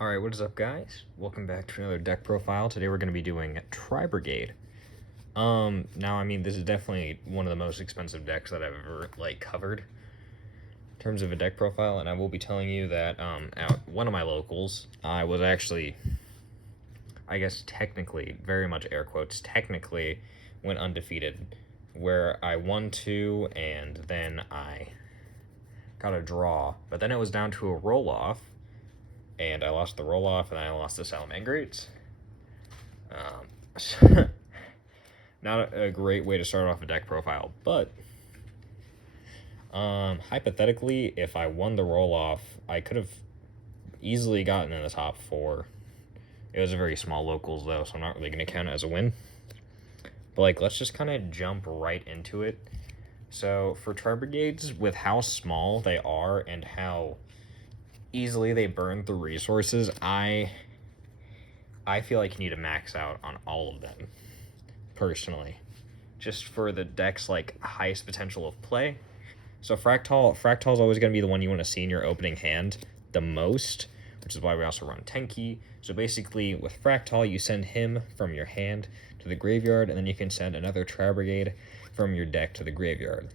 Alright, what is up, guys? Welcome back to another deck profile. Today we're going to be doing Tri-brigade. Now, I mean, this is definitely one of the most expensive decks that I've ever, covered in terms of a deck profile, and I will be telling you that, at one of my locals, I was actually, I guess technically, very much air quotes, technically went undefeated, where I won 2, and then I got a draw, but then it was down to a roll-off, and I lost the roll-off, and I lost the Salamangreats. Not a great way to start off a deck profile, but hypothetically, if I won the roll-off, I could have easily gotten in the top 4. It was a very small locals, though, so I'm not really going to count it as a win. But, let's just kind of jump right into it. So, for Tri-brigades, with how small they are and how easily they burn through resources, I feel like you need to max out on all of them, personally, just for the deck's highest potential of play. So Fractal is always going to be the one you want to see in your opening hand the most, which is why we also run Tenki. So basically, with Fractal, you send him from your hand to the graveyard, and then you can send another Tri-brigade from your deck to the graveyard.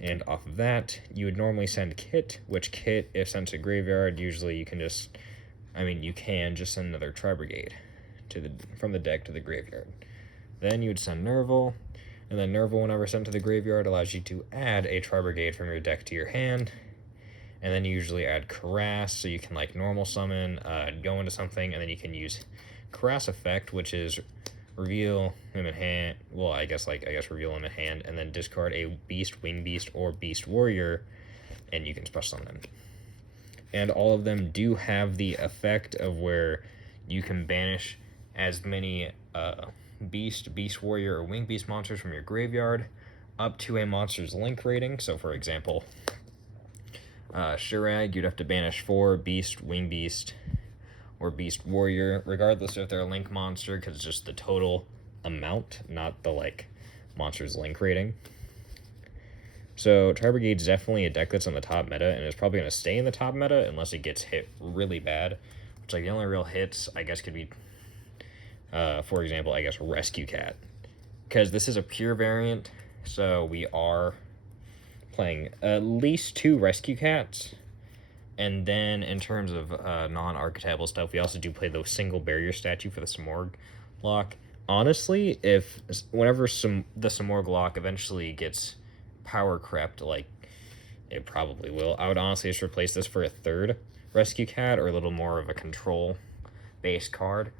And off of that, you would normally send Kit, which Kit, if sent to graveyard, usually you can just, you can just send another Tri-brigade from the deck to the graveyard. Then you would send Nerval, and then Nerval, whenever sent to the graveyard, allows you to add a Tri-brigade from your deck to your hand. And then you usually add Karass, so you can normal summon, go into something, and then you can use Karass effect, which is reveal him in hand. Well, I guess reveal him in hand, and then discard a Beast, Wing Beast, or Beast Warrior, and you can special summon. And all of them do have the effect of where you can banish as many Beast, Beast Warrior, or Wing Beast monsters from your graveyard up to a monster's link rating. So, for example, Shirag, you'd have to banish 4 Beast, Wing Beast, or Beast Warrior, regardless if they're a link monster, because it's just the total amount, not the monster's link rating. So Tri-brigade's definitely a deck that's on the top meta, and it's probably going to stay in the top meta unless it gets hit really bad, which the only real hits, I guess, could be, for example, Rescue Cat, because this is a pure variant, so we are playing at least 2 Rescue Cats. And then, in terms of non-archetypal stuff, we also do play the single barrier statue for the Samorg lock. Honestly, whenever the Samorg lock eventually gets power crept, it probably will, I would honestly just replace this for a 3rd Rescue Cat, or a little more of a control-based card.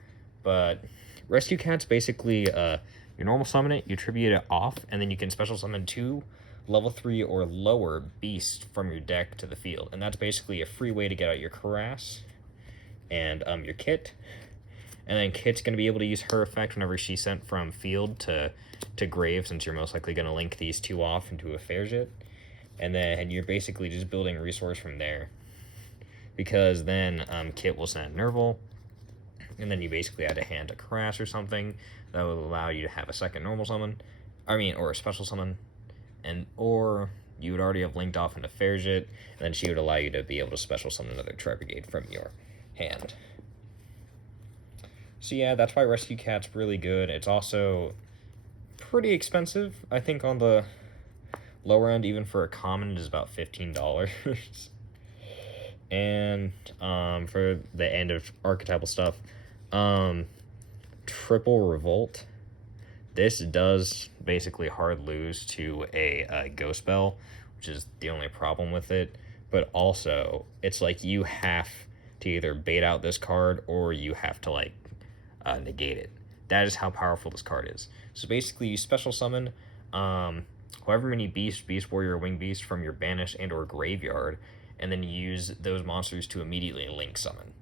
But Rescue Cat's basically, you normal summon it, you tribute it off, and then you can special summon 2 level 3 or lower beast from your deck to the field, and that's basically a free way to get out your Karass and your Kit. And then Kit's going to be able to use her effect whenever she's sent from field to grave, since you're most likely going to link these 2 off into a Fairjet. And then you're basically just building a resource from there, because then Kit will send Nerval, and then you basically add a hand to Karass or something that will allow you to have a second normal summon, or a special summon. Or you would already have linked off into Fairjet, and then she would allow you to be able to special summon another Tri-brigade from your hand. So yeah, that's why Rescue Cat's really good. It's also pretty expensive. I think on the lower end, even for a common, it is about $15. And for the end of archetypal stuff, Triple Revolt. This does basically hard lose to a Ghost Bell, which is the only problem with it. But also, it's you have to either bait out this card, or you have to negate it. That is how powerful this card is. So basically, you special summon however many Beast, Beast Warrior, or Wing Beast from your banish and or graveyard, and then use those monsters to immediately link summon.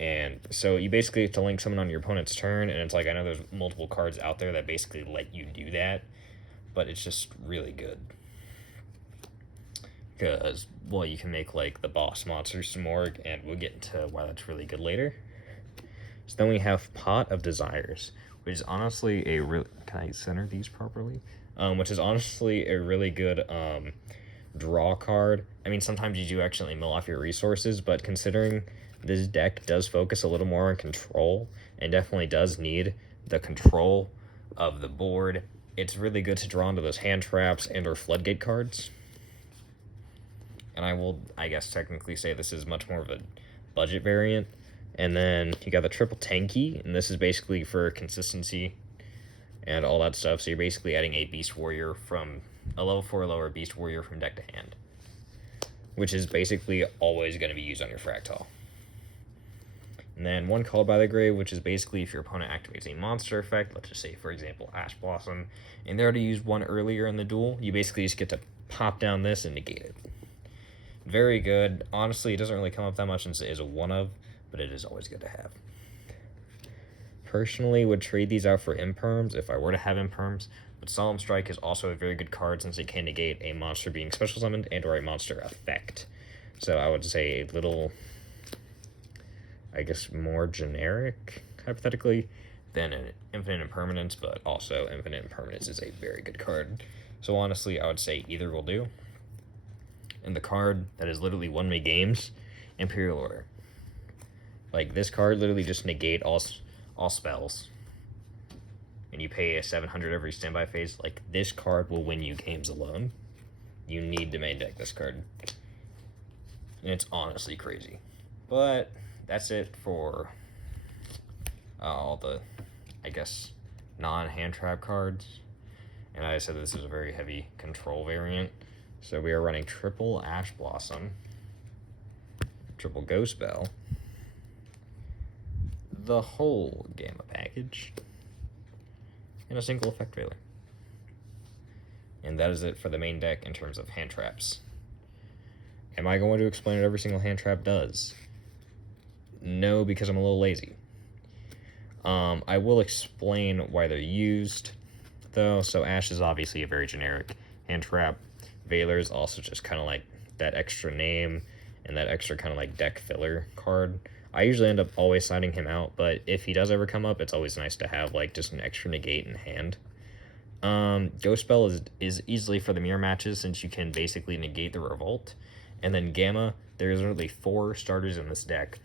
And so you basically have to link summon on your opponent's turn, and it's I know there's multiple cards out there that basically let you do that, but it's just really good. Because, well, you can make, the boss monster Samorg, and we'll get into why that's really good later. So then we have Pot of Desires, which is honestly can I center these properly? Which is honestly a really good draw card. I mean, sometimes you do accidentally mill off your resources, but considering this deck does focus a little more on control and definitely does need the control of the board, it's really good to draw into those hand traps and or floodgate cards. And I will, I guess, technically say this is much more of a budget variant. And then you got the triple tanky, and this is basically for consistency and all that stuff. So you're basically adding a beast warrior from a level 4 lower beast warrior from deck to hand, which is basically always going to be used on your Fractal. And then one called by the grave, which is basically if your opponent activates a monster effect, let's just say, for example, Ash Blossom, and they already used one earlier in the duel, you basically just get to pop down this and negate it. Very good. Honestly, it doesn't really come up that much since it is a one of, but it is always good to have. Personally, would trade these out for imperms if I were to have imperms, but Solemn Strike is also a very good card since it can negate a monster being special summoned and or a monster effect. So I would say a little, I guess, more generic, hypothetically, than an Infinite Impermanence, but also Infinite Impermanence is a very good card. So honestly, I would say either will do. And the card that is literally won me games, Imperial Order. Like, this card literally just negate all spells, and you pay a 700 every standby phase. Like, this card will win you games alone. You need to main deck this card, and it's honestly crazy. But that's it for all the, I guess, non-hand trap cards. And I said this is a very heavy control variant. So we are running triple Ash Blossom, triple Ghost Bell, the whole Gamma package, and a single effect Veiler. And that is it for the main deck in terms of hand traps. Am I going to explain what every single hand trap does? No, because I'm a little lazy. I will explain why they're used, though. So Ash is obviously a very generic hand trap. Veiler is also just kind of like that extra name and that extra kind of like deck filler card. I usually end up always signing him out, but if he does ever come up, it's always nice to have like just an extra negate in hand. Ghost Spell is easily for the mirror matches since you can basically negate the revolt. And then Gamma, there's really 4 starters in this deck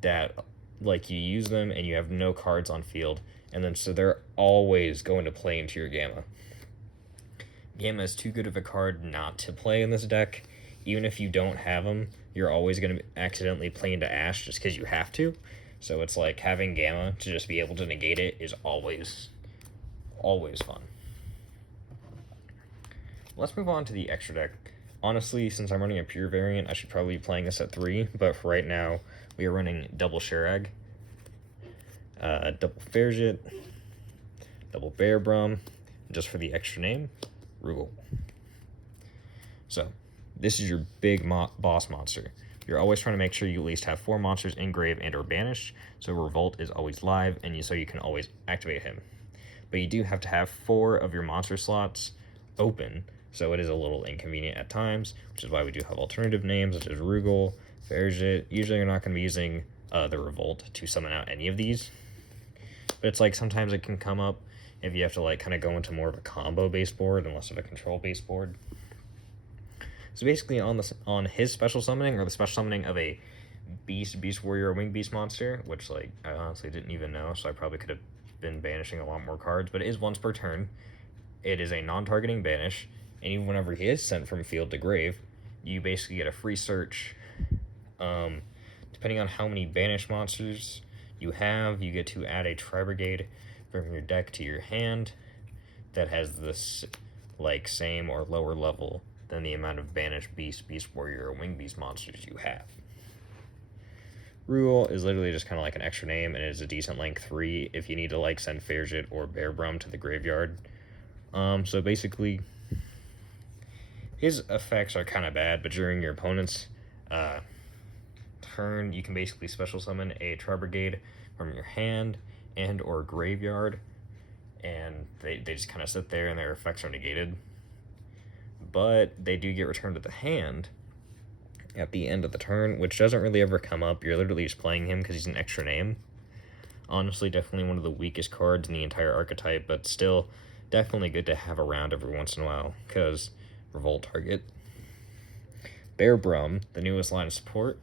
that like you use them and you have no cards on field, and then so they're always going to play into your Gamma. Gamma is too good of a card not to play in this deck. Even if you don't have them, you're always going to accidentally play into Ash just because you have to. So it's like having Gamma to just be able to negate it is always fun. Let's move on to the extra deck. Honestly, since I'm running a pure variant, I should probably be playing this at 3, but for right now, we are running double Sherag, double Fairjit, double Bearbrum, just for the extra name, Rugal. So, this is your big boss monster. You're always trying to make sure you at least have 4 monsters in grave and or banished, so Revolt is always live, and so you can always activate him. But you do have to have 4 of your monster slots open, so it is a little inconvenient at times, which is why we do have alternative names such as Rugal, Fairjit. Usually you're not going to be using the Revolt to summon out any of these, but it's like sometimes it can come up if you have to like kind of go into more of a combo based board and less of a control based board. So basically on his special summoning, or the special summoning of a beast warrior, or winged beast monster, which like I honestly didn't even know, so I probably could have been banishing a lot more cards, but it is once per turn. It is a non-targeting banish, and even whenever he is sent from field to grave, you basically get a free search. Depending on how many banished monsters you have, you get to add a Tri-brigade from your deck to your hand that has this like same or lower level than the amount of banished beast warrior, or winged beast monsters you have. Rugal is literally just kind of like an extra name, and it is a decent length 3 if you need to like send Fairjit or Bearbrum to the graveyard. So basically, his effects are kind of bad, but during your opponent's turn, you can basically special summon a Tri-brigade from your hand and or graveyard, and they just kind of sit there and their effects are negated. But they do get returned to the hand at the end of the turn, which doesn't really ever come up. You're literally just playing him because he's an extra name. Honestly, definitely one of the weakest cards in the entire archetype, but still definitely good to have around every once in a while because Revolt target. Bear Brum, the newest line of support,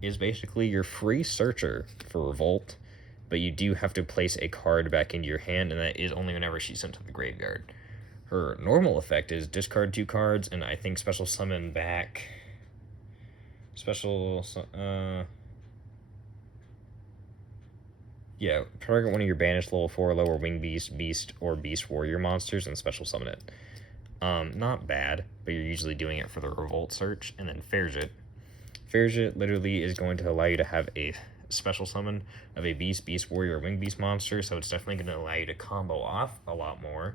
is basically your free searcher for Revolt, but you do have to place a card back into your hand, and that is only whenever she's sent to the graveyard. Her normal effect is discard 2 cards, and I think special summon back... Yeah, target one of your banished level 4 lower wing beast, beast, or beast warrior monsters and special summon it. Not bad, but you're usually doing it for the Revolt search. And then Fairjit. Fairjit literally is going to allow you to have a special summon of a beast, beast warrior, or wing beast monster, so it's definitely going to allow you to combo off a lot more.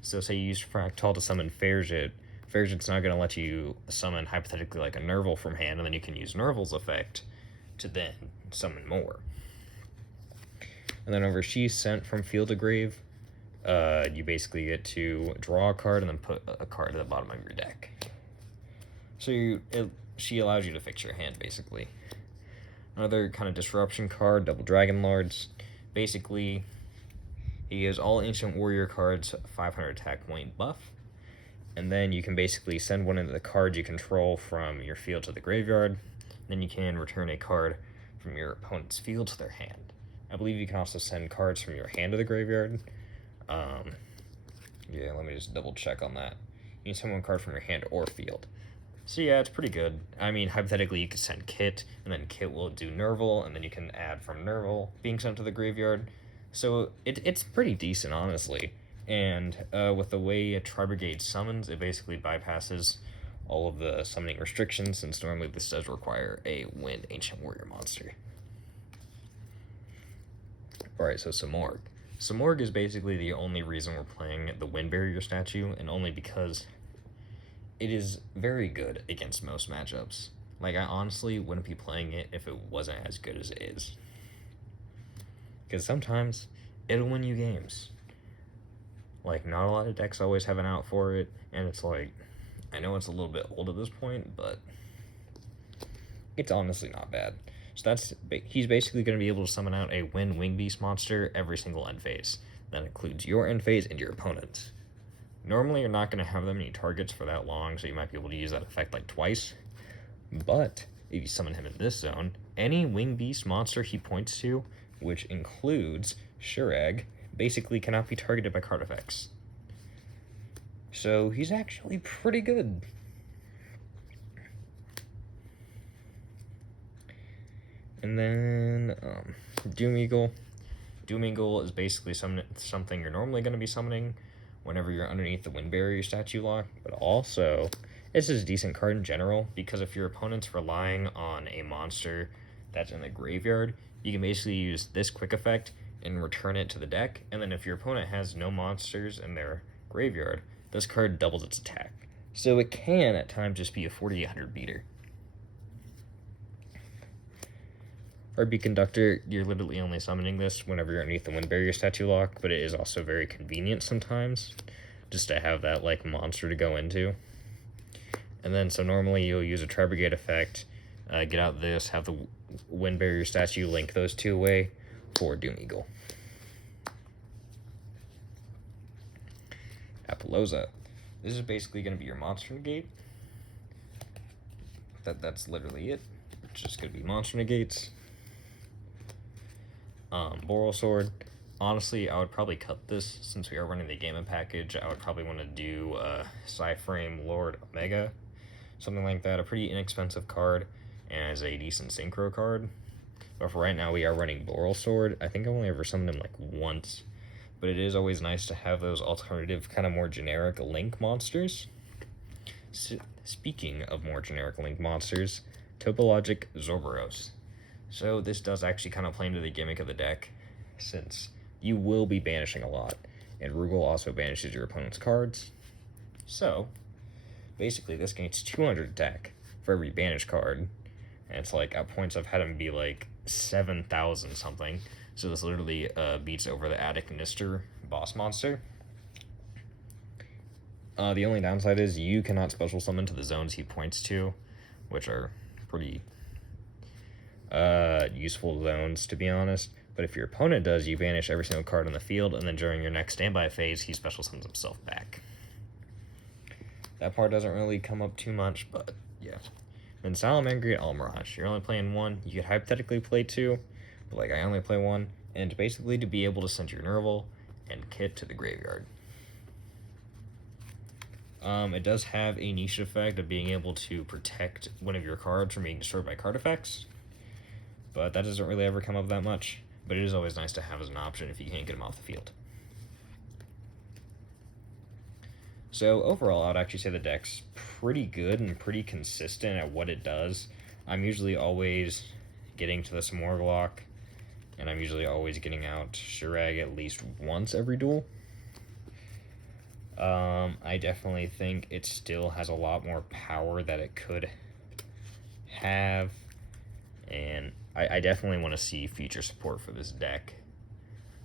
So say you use Fractal to summon Fairjit. Fairjit's not going to let you summon hypothetically like a Nerval from hand, and then you can use Nerval's effect to then summon more. And then over She's Sent from Field to Grave, you basically get to draw a card and then put a card at the bottom of your deck. So she allows you to fix your hand, basically. Another kind of disruption card, Double Dragon Lords. Basically, he gives all Ancient Warrior cards 500 attack point buff. And then you can basically send one of the cards you control from your field to the graveyard. Then you can return a card from your opponent's field to their hand. I believe you can also send cards from your hand to the graveyard. Yeah, let me just double check on that. You can send one card from your hand or field. So yeah, it's pretty good. I mean, hypothetically, you could send Kit, and then Kit will do Nerval, and then you can add from Nerval being sent to the graveyard. So it's pretty decent, honestly. And with the way a Tri-brigade summons, it basically bypasses all of the summoning restrictions, since normally this does require a Wind Ancient Warrior monster. Alright, so Samorg. Samorg is basically the only reason we're playing the Wind Barrier statue, and only because it is very good against most matchups. Like, I honestly wouldn't be playing it if it wasn't as good as it is. Because sometimes, it'll win you games. Like, not a lot of decks always have an out for it, and it's like, I know it's a little bit old at this point, but it's honestly not bad. So he's basically going to be able to summon out a Wind Wing Beast monster every single end phase. That includes your end phase and your opponent's. Normally, you're not going to have that many targets for that long, so you might be able to use that effect like twice. But if you summon him in this zone, any Wing Beast monster he points to, which includes Shurag, basically cannot be targeted by card effects. So he's actually pretty good. And then Doom Eagle. Doom Eagle is basically something you're normally going to be summoning whenever you're underneath the Wind Barrier statue lock, but also this is a decent card in general, because if your opponent's relying on a monster that's in the graveyard, you can basically use this quick effect and return it to the deck, and then if your opponent has no monsters in their graveyard, this card doubles its attack. So it can at times just be a 4800 beater. RB Conductor, you're literally only summoning this whenever you're underneath the Wind Barrier statue lock, but it is also very convenient sometimes, just to have that like monster to go into. And then, so normally you'll use a Tri-brigade effect, get out this, have the Wind Barrier statue, link those two away for Doom Eagle. Apollousa. This is basically going to be your monster negate. That's literally it. It's just going to be monster negates. Boral Sword. Honestly, I would probably cut this since we are running the Gamma package. I would probably want to do Psyframe Lord Omega, something like that. A pretty inexpensive card and is a decent synchro card. But for right now, we are running Boral Sword. I think I've only ever summoned him like once, but it is always nice to have those alternative, kind of more generic Link monsters. Speaking of more generic Link monsters, Topologic Zorberos. So this does actually kind of play into the gimmick of the deck, since you will be banishing a lot, and Rugal also banishes your opponent's cards. So basically this gains 200 attack for every banished card, and it's like at points I've had him be like 7,000 something. So this literally beats over the Attic Nister boss monster. The only downside is you cannot special summon to the zones he points to, which are pretty useful zones, to be honest. But if your opponent does, you banish every single card on the field, and then during your next standby phase, he special summons himself back. That part doesn't really come up too much, but yeah. Then Salamangreat Almirage. You're only playing one. You could hypothetically play two, but like I only play one. And basically to be able to send your Nerval and Kit to the graveyard. It does have a niche effect of being able to protect one of your cards from being destroyed by card effects, but that doesn't really ever come up that much. But it is always nice to have as an option if you can't get them off the field. So overall, I would actually say the deck's pretty good and pretty consistent at what it does. I'm usually always getting to the Smorglock, and I'm usually always getting out Shirag at least once every duel. I definitely think it still has a lot more power that it could have, and I definitely want to see future support for this deck.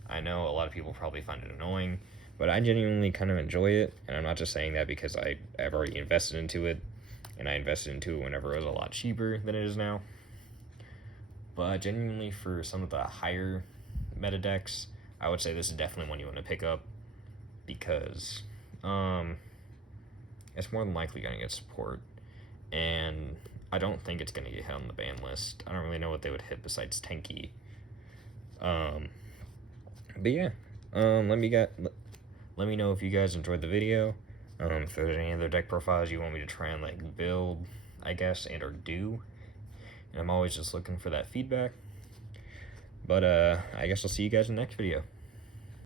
I know a lot of people probably find it annoying, but I genuinely kind of enjoy it, and I'm not just saying that because I've already invested into it, and I invested into it whenever it was a lot cheaper than it is now. But genuinely, for some of the higher meta decks, I would say this is definitely one you want to pick up, because it's more than likely going to get support, and I don't think it's going to get hit on the ban list. I don't really know what they would hit besides Tenki. But yeah, let me know if you guys enjoyed the video. If there's any other deck profiles you want me to try and like build, I guess, and or do. And I'm always just looking for that feedback. But I guess I'll see you guys in the next video.